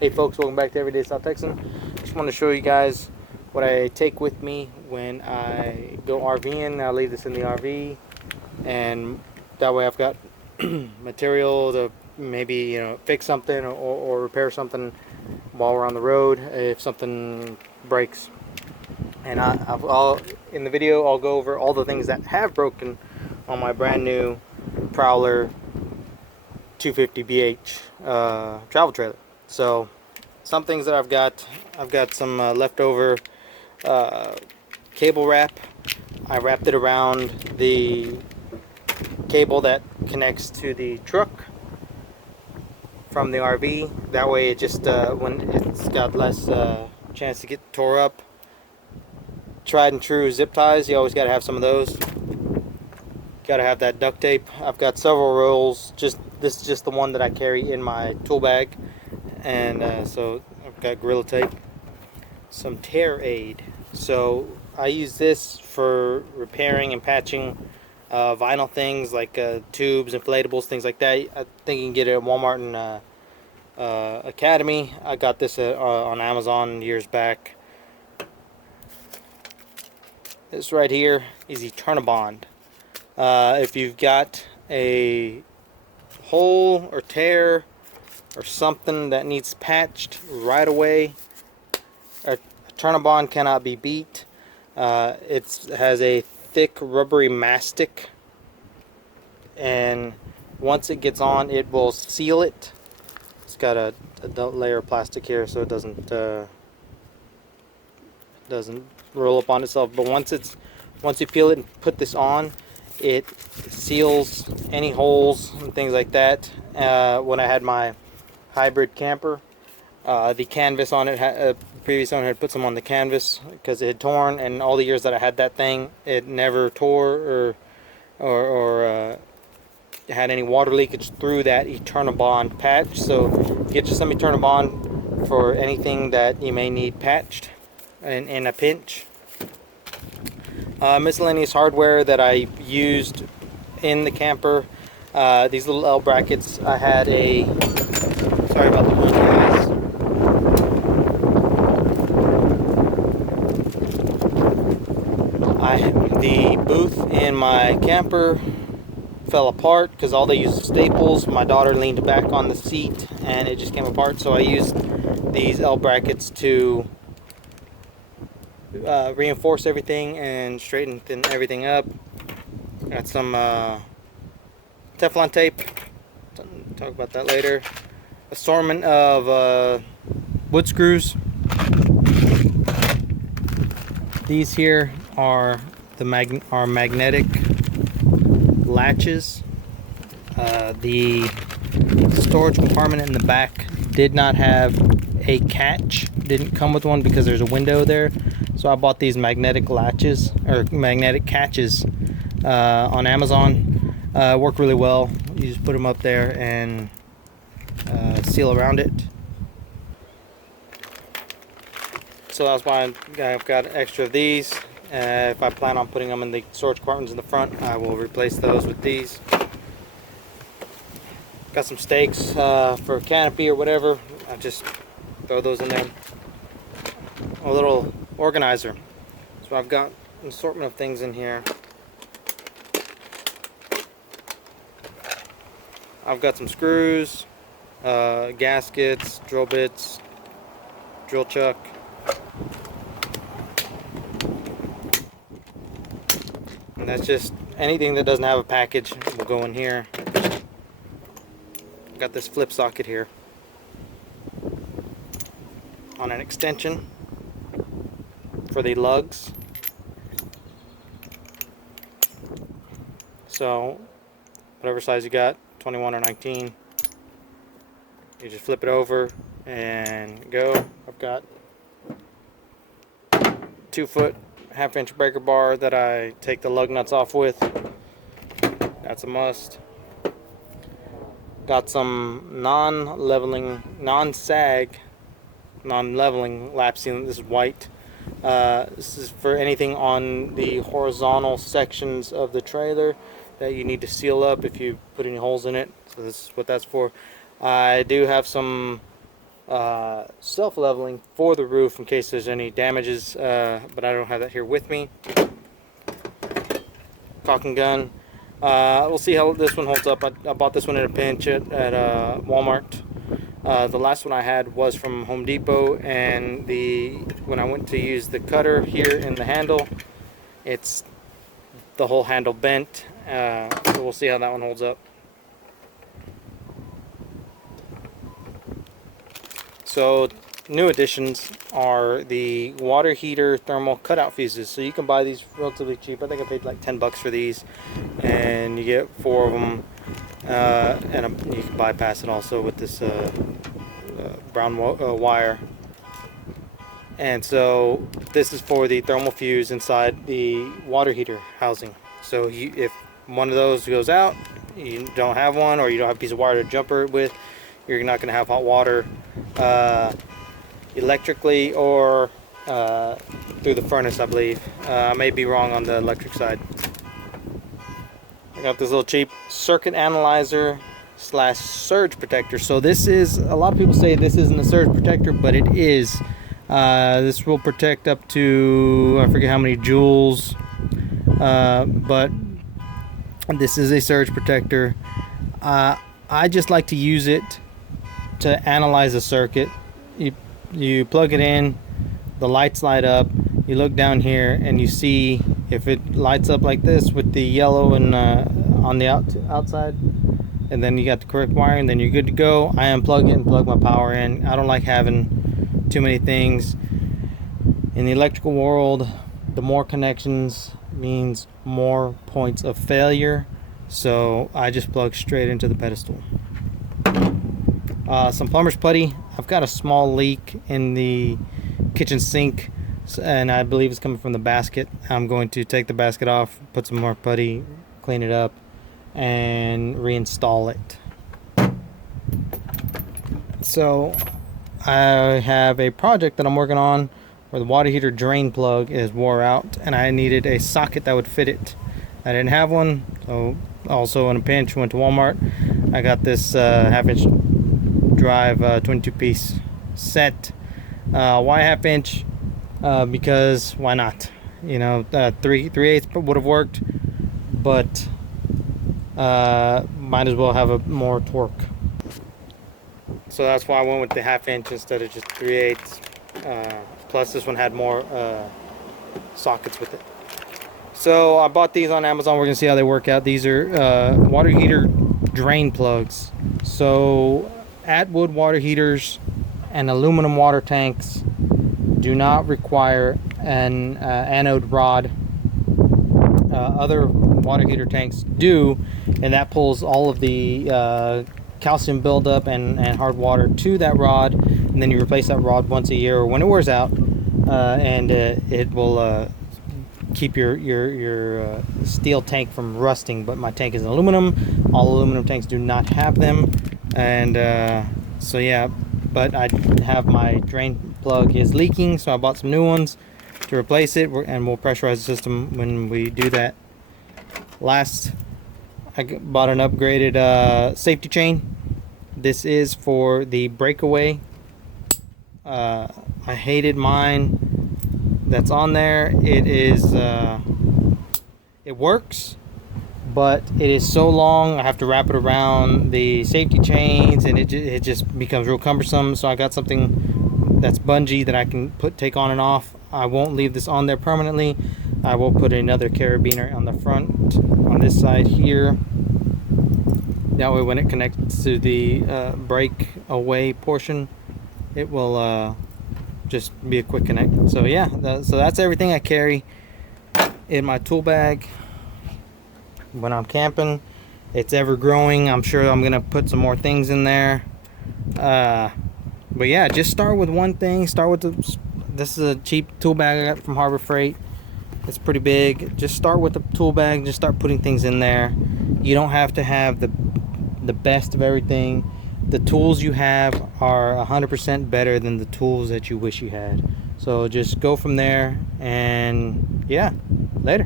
Hey folks, welcome back to Everyday South Texan. Just want to show you guys what I take with me when I go RVing. I leave this in the RV, and that way I've got material to maybe fix something or repair something while we're on the road if something breaks. And I'll in the video I'll go over all the things that have broken on my brand new Prowler 250BH travel trailer. So some things that I've got some leftover cable wrap. I wrapped it around the cable that connects to the truck from the RV. That way it just when it's got less chance to get tore up. Tried and true zip ties, you always got to have some of those. Got to have that duct tape. I've got several rolls. This is just the one that I carry in my tool bag, and so I've got Gorilla Tape, some tear aid. So I use this for repairing and patching vinyl things like tubes, inflatables, things like that. I think you can get it at Walmart and Academy. I got this on Amazon years back. This right here is Eterna Bond. If you've got a hole or tear or something that needs patched right away, Eterna Bond cannot be beat. It has a thick rubbery mastic, and once it gets on, it will seal it. It's got a layer of plastic here so it doesn't roll up on itself. But once you peel it and put this on, it seals any holes and things like that. When I had my hybrid camper, the canvas on it, the previous owner had put some on the canvas because it had torn, and all the years that I had that thing, it never tore or had any water leakage through that Eterna Bond patch. So get you some Eterna Bond for anything that you may need patched in a pinch. Miscellaneous hardware that I used in the camper. These little L brackets. I had a, sorry about the wind, guys. The booth in my camper fell apart because all they used staples. My daughter leaned back on the seat and it just came apart. So I used these L brackets to reinforce everything and straighten everything up. Got some Teflon tape. Talk about that later. Assortment of wood screws. These here are the magnetic latches. The storage compartment in the back did not have a catch. Didn't come with one because there's a window there. So I bought these magnetic latches or magnetic catches on Amazon. Work really well. You just put them up there and seal around it. So that's why I've got extra of these. If I plan on putting them in the storage compartments in the front, I will replace those with these. Got some stakes for a canopy or whatever. I just throw those in there. A little organizer. So I've got an assortment of things in here. I've got some screws, gaskets, drill bits, drill chuck. And that's just anything that doesn't have a package will go in here. Got this flip socket here on an extension for the lugs. So whatever size you got, 21 or 19, you just flip it over and go. I've got 2-foot 1/2 inch breaker bar that I take the lug nuts off with. That's a must. Got some non-leveling, non-sag, non-leveling lap sealant. This is white. This is for anything on the horizontal sections of the trailer that you need to seal up if you put any holes in it. So this is what that's for. I do have some self-leveling for the roof in case there's any damages, but I don't have that here with me. Caulking gun. We'll see how this one holds up. I bought this one in a pinch at Walmart. The last one I had was from Home Depot, and when I went to use the cutter here in the handle, it's the whole handle bent. So we'll see how that one holds up. So new additions are the water heater thermal cutout fuses. So you can buy these relatively cheap. I think I paid like 10 bucks for these, and you get 4 of them, and you can bypass it also with this brown wire. And so this is for the thermal fuse inside the water heater housing. So if one of those goes out, you don't have one, or you don't have a piece of wire to jumper it with, you're not going to have hot water electrically or through the furnace, I believe. I may be wrong on the electric side. I got this little cheap circuit analyzer / surge protector. So this is, a lot of people say this isn't a surge protector, but it is. This will protect up to, I forget how many joules, but this is a surge protector. I just like to use it to analyze a circuit. You plug it in, the lights light up, you look down here and you see if it lights up like this with the yellow and on the outside, and then you got the correct wiring, then you're good to go. I unplug it and plug my power in. I don't like having too many things. In the electrical world, the more connections means more points of failure, so I just plug straight into the pedestal. Some Plumbers Putty. I've got a small leak in the kitchen sink, and I believe it's coming from the basket. I'm going to take the basket off, put some more putty, clean it up, and reinstall it. So I have a project that I'm working on where the water heater drain plug is wore out, and I needed a socket that would fit it. I didn't have one, so also in a pinch went to Walmart. I got this half-inch drive 22-piece set. Why half-inch? Because why not? You know, 3/8 would have worked, but might as well have a more torque. So that's why I went with the half-inch instead of just 3/8. Plus this one had more sockets with it. So I bought these on Amazon. We're gonna see how they work out. These are water heater drain plugs. So Atwood water heaters and aluminum water tanks do not require an anode rod. Other water heater tanks do, and that pulls all of the calcium buildup and hard water to that rod, and then you replace that rod once a year or when it wears out, and it will keep your steel tank from rusting. But my tank is aluminum. All aluminum tanks do not have them, and so yeah. But I have my drain plug is leaking, so I bought some new ones to replace it, and we'll pressurize the system when we do that. Last, I bought an upgraded safety chain. This is for the breakaway. I hated mine that's on there. It is it works, but it is so long. I have to wrap it around the safety chains, and it just becomes real cumbersome. So I got something that's bungee that I can take on and off. I won't leave this on there permanently. I will put another carabiner on the front on this side here. That way when it connects to the breakaway portion, it will just be a quick connect. So yeah, so that's everything I carry in my tool bag when I'm camping. It's ever growing. I'm sure I'm gonna put some more things in there, but yeah, just start with one thing. Start with this is a cheap tool bag I got from Harbor Freight. It's pretty big. Just start with the tool bag. Just start putting things in there. You don't have to have the best of everything. The tools you have are 100% better than the tools that you wish you had. So just go from there, and yeah, later.